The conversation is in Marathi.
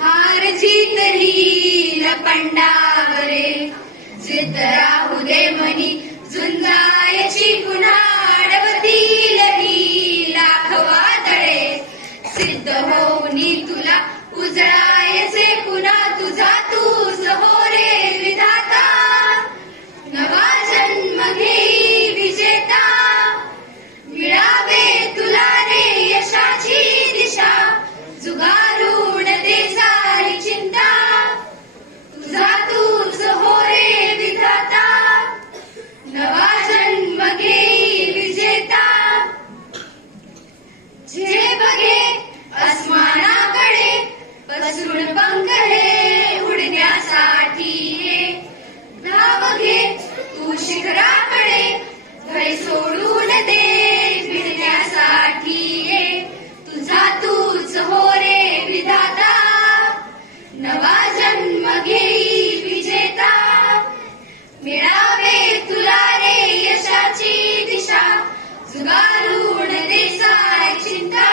हार जीत ही लपंडावरे जिद्द राहू दे मनी झुंजायची पुन्हा अडवतील ही लाख वादळे सिद्ध होऊनी तुला उजळायचे पुन्हा तुझा तूच हो रे विधाता नवा जन्म घेई विजेता मिळावे तुला रे यशाची दिशा जुगारून दे सारी चिंता तुझा तूच हो रे विधाता नवा जन्म घेई विजेता जे बघे अस्मानाकडे पसरून पंख हे उडण्यासाठी धाव घे तू शिखराकडे भय सोडून दे भिडण्यासाठी तुझा तूच हो रे विधाता नवा जन्म घेई विजेता मिळावे तुला रे यशाची दिशा जुगारून दे सारी चिंता